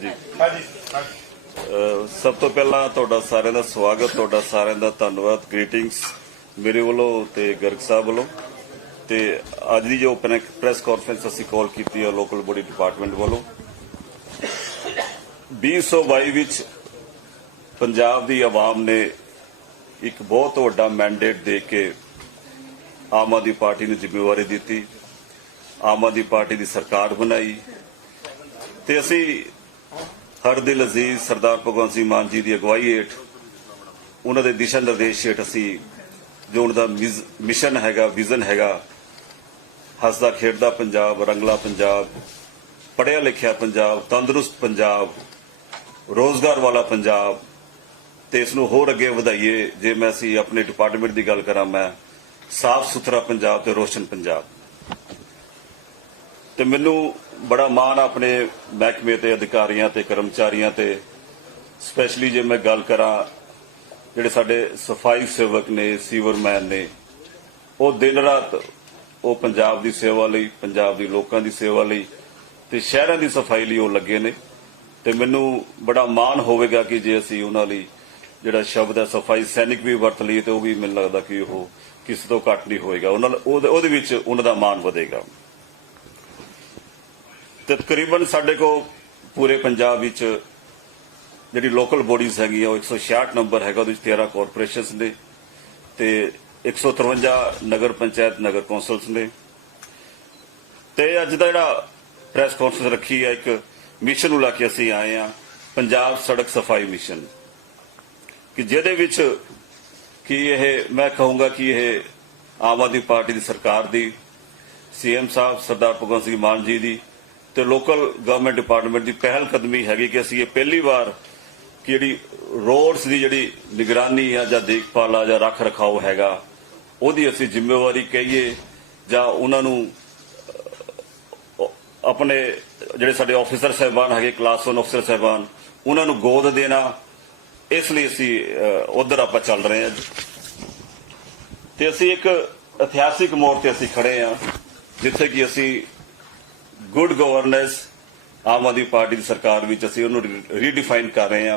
ਜੀ। ਹਾਂਜੀ ਸਭ ਤੋਂ ਪਹਿਲਾਂ ਤੁਹਾਡਾ ਸਾਰਿਆਂ ਦਾ ਸਵਾਗਤ ਤੁਹਾਡਾ ਸਾਰਿਆਂ ਦਾ ਧੰਨਵਾਦ ਗ੍ਰੀਟਿੰਗਸ ਮੇਰੇ ਵੱਲੋਂ ਤੇ ਗਰਗ ਸਾਹਿਬ ਵੱਲੋਂ। ਤੇ ਅੱਜ ਦੀ ਜੋ ਪ੍ਰੈਸ ਕਾਨਫਰੰਸ ਅਸੀਂ ਕਾਲ ਕੀਤੀ ਹੈ ਲੋਕਲ ਬੋਡੀ ਡਿਪਾਰਟਮੈਂਟ ਵੱਲੋਂ। 2022 ਵਿੱਚ ਪੰਜਾਬ ਦੀ ਆਵਾਮ ਨੇ ਇੱਕ ਬਹੁਤ ਵੱਡਾ ਮੈਂਡੇਟ ਦੇ ਕੇ ਆਮ ਆਦਮੀ ਪਾਰਟੀ ਨੂੰ ਜ਼ਿੰਮੇਵਾਰੀ ਦਿੱਤੀ। ਆਮ ਆਦਮੀ ਪਾਰਟੀ ਦੀ ਸਰਕਾਰ ਬਣਾਈ। ਤੇ ਅਸੀਂ ਹਰ ਦਿਲ ਅਜ਼ੀਜ਼ ਸਰਦਾਰ ਭਗਵੰਤ ਸਿੰਘ ਮਾਨ ਜੀ ਦੀ ਅਗਵਾਈ ਹੇਠ ਉਹਨਾਂ ਦੇ ਦਿਸ਼ਾ ਨਿਰਦੇਸ਼ ਹੇਠ ਅਸੀਂ ਜੋ ਉਹਨਾਂ ਦਾ ਮਿਸ਼ਨ ਹੈਗਾ ਵਿਜ਼ਨ ਹੈਗਾ, ਹੱਸਦਾ, ਖੇਡਦਾ ਪੰਜਾਬ, ਰੰਗਲਾ ਪੰਜਾਬ ਪੜਿਆ ਲਿਖਿਆ ਪੰਜਾਬ, ਤੰਦਰੁਸਤ ਪੰਜਾਬ, ਰੋਜ਼ਗਾਰ ਵਾਲਾ ਪੰਜਾਬ ਤੇ ਇਸ ਨੂੰ ਹੋਰ ਅੱਗੇ ਵਧਾਈਏ, ਜੇ ਮੈਂ ਅਸੀਂ ਆਪਣੇ ਡਿਪਾਰਟਮੈਂਟ ਦੀ ਗੱਲ ਕਰਾਂ, ਮੈਂ ਸਾਫ਼ ਸੁਥਰਾ ਪੰਜਾਬ ਤੇ ਰੋਸ਼ਨ ਪੰਜਾਬ। ਤੇ ਮੈਨੂੰ ਬੜਾ ਮਾਣ ਆਪਣੇ ਮਹਿਕਮੇ ਤੇ, ਅਧਿਕਾਰੀਆਂ ਤੇ, ਕਰਮਚਾਰੀਆਂ ਤੇ। ਸਪੈਸ਼ਲੀ ਜੇ ਮੈਂ ਗੱਲ ਕਰਾਂ, ਜਿਹੜੇ ਸਾਡੇ ਸਫ਼ਾਈ ਸੇਵਕ ਨੇ ਸੀਵਰਮੈਨ ਨੇ, ਉਹ ਦਿਨ ਰਾਤ ਉਹ ਪੰਜਾਬ ਦੀ ਸੇਵਾ ਲਈ, ਪੰਜਾਬ ਦੀ ਲੋਕਾਂ ਦੀ ਸੇਵਾ ਲਈ ਤੇ ਸ਼ਹਿਰਾਂ ਦੀ ਸਫ਼ਾਈ ਲਈ ਉਹ ਲੱਗੇ ਨੇ। ਤੇ ਮੈਨੂੰ ਬੜਾ ਮਾਣ ਹੋਵੇਗਾ ਕਿ ਜੇ ਅਸੀਂ ਉਹਨਾਂ ਲਈ ਜਿਹੜਾ ਸ਼ਬਦ ਹੈ, ਸਫ਼ਾਈ ਸੈਨਿਕ ਵੀ ਵਰਤ ਲਈਏ ਤੇ ਉਹ ਵੀ ਮੈਨੂੰ ਲੱਗਦਾ ਕਿ ਉਹ ਕਿਸੇ ਤੋਂ ਘੱਟ ਨਹੀਂ ਹੋਏਗਾ। ਉਹਨਾਂ ਉਹਦੇ ਵਿੱਚ ਉਹਨਾਂ ਦਾ ਮਾਣ ਵਧੇਗਾ। ਤੇ ਤਕਰੀਬਨ ਸਾਡੇ ਕੋਲ ਪੂਰੇ ਪੰਜਾਬ ਵਿੱਚ ਜਿਹੜੀ ਲੋਕਲ ਬੋਡੀਜ਼ ਹੈਗੀ ਆ, ਉਹ 166 ਨੰਬਰ ਹੈਗਾ, ਉਹਦੇ ਵਿੱਚ 13 ਕਾਰਪੋਰੇਸ਼ਨਸ ਨੇ ਤੇ 153 ਨਗਰ ਪੰਚਾਇਤ, ਨਗਰ ਕੌਂਸਲਸ ਨੇ। ਤੇ ਅੱਜ ਦਾ ਜਿਹੜਾ ਪ੍ਰੈਸ ਕਾਨਫਰੰਸ ਰੱਖੀ ਆ, ਇੱਕ ਮਿਸ਼ਨ ਨੂੰ ਲੈ ਕੇ ਅਸੀਂ ਆਏ ਆ, ਪੰਜਾਬ ਸੜਕ ਸਫ਼ਾਈ ਮਿਸ਼ਨ ਕਿ ਜਿਹਦੇ ਵਿੱਚ ਕਿ ਇਹ, ਮੈਂ ਕਹੂੰਗਾ ਕਿ ਇਹ ਆਮ ਆਦਮੀ ਪਾਰਟੀ ਦੀ ਸਰਕਾਰ ਦੀ ਸੀਐਮ ਸਾਹਿਬ, ਸਰਦਾਰ ਭਗਵੰਤ ਸਿੰਘ ਮਾਨ ਜੀ ਦੀ ਤੇ ਲੋਕਲ ਗਵਰਨਮੈਂਟ ਡਿਪਾਰਟਮੈਂਟ ਦੀ ਪਹਿਲ ਕਦਮੀ ਹੈਗੀ ਕਿ ਅਸੀਂ ਇਹ ਪਹਿਲੀ ਵਾਰ ਕਿ ਜਿਹੜੀ ਰੋਡਸ ਦੀ ਜਿਹੜੀ ਨਿਗਰਾਨੀ ਆ ਜਾਂ ਦੇਖਭਾਲ ਆ ਜਾਂ ਰੱਖ ਰਖਾਓ ਹੈਗਾ, ਉਹਦੀ ਅਸੀਂ ਜ਼ਿੰਮੇਵਾਰੀ ਕਹੀਏ ਜਾਂ ਉਹਨਾਂ ਨੂੰ ਆਪਣੇ ਜਿਹੜੇ ਸਾਡੇ ਆਫੀਸਰ ਸਹਿਬਾਨ ਹੈਗੇ ਕਲਾਸ 1 ਅਫਸਰ ਸਹਿਬਾਨ, ਉਹਨਾਂ ਨੂੰ ਗੋਦ ਦੇਣਾ, ਇਸ ਲਈ ਅਸੀਂ ਉਧਰ ਆਪਾਂ ਚੱਲ ਰਹੇ ਹਾਂ। ਤੇ ਅਸੀਂ ਇੱਕ ਇਤਿਹਾਸਿਕ ਮੋੜ ਤੇ ਅਸੀਂ ਖੜੇ ਹਾਂ, ਜਿੱਥੇ ਕਿ ਅਸੀਂ good governance Aam Aadmi party ਦੀ ਸਰਕਾਰ ਵਿੱਚ ਅਸੀਂ ਉਹਨੂੰ ਰੀਡਿਫਾਈਨ ਕਰ ਰਹੇ ਹਾਂ।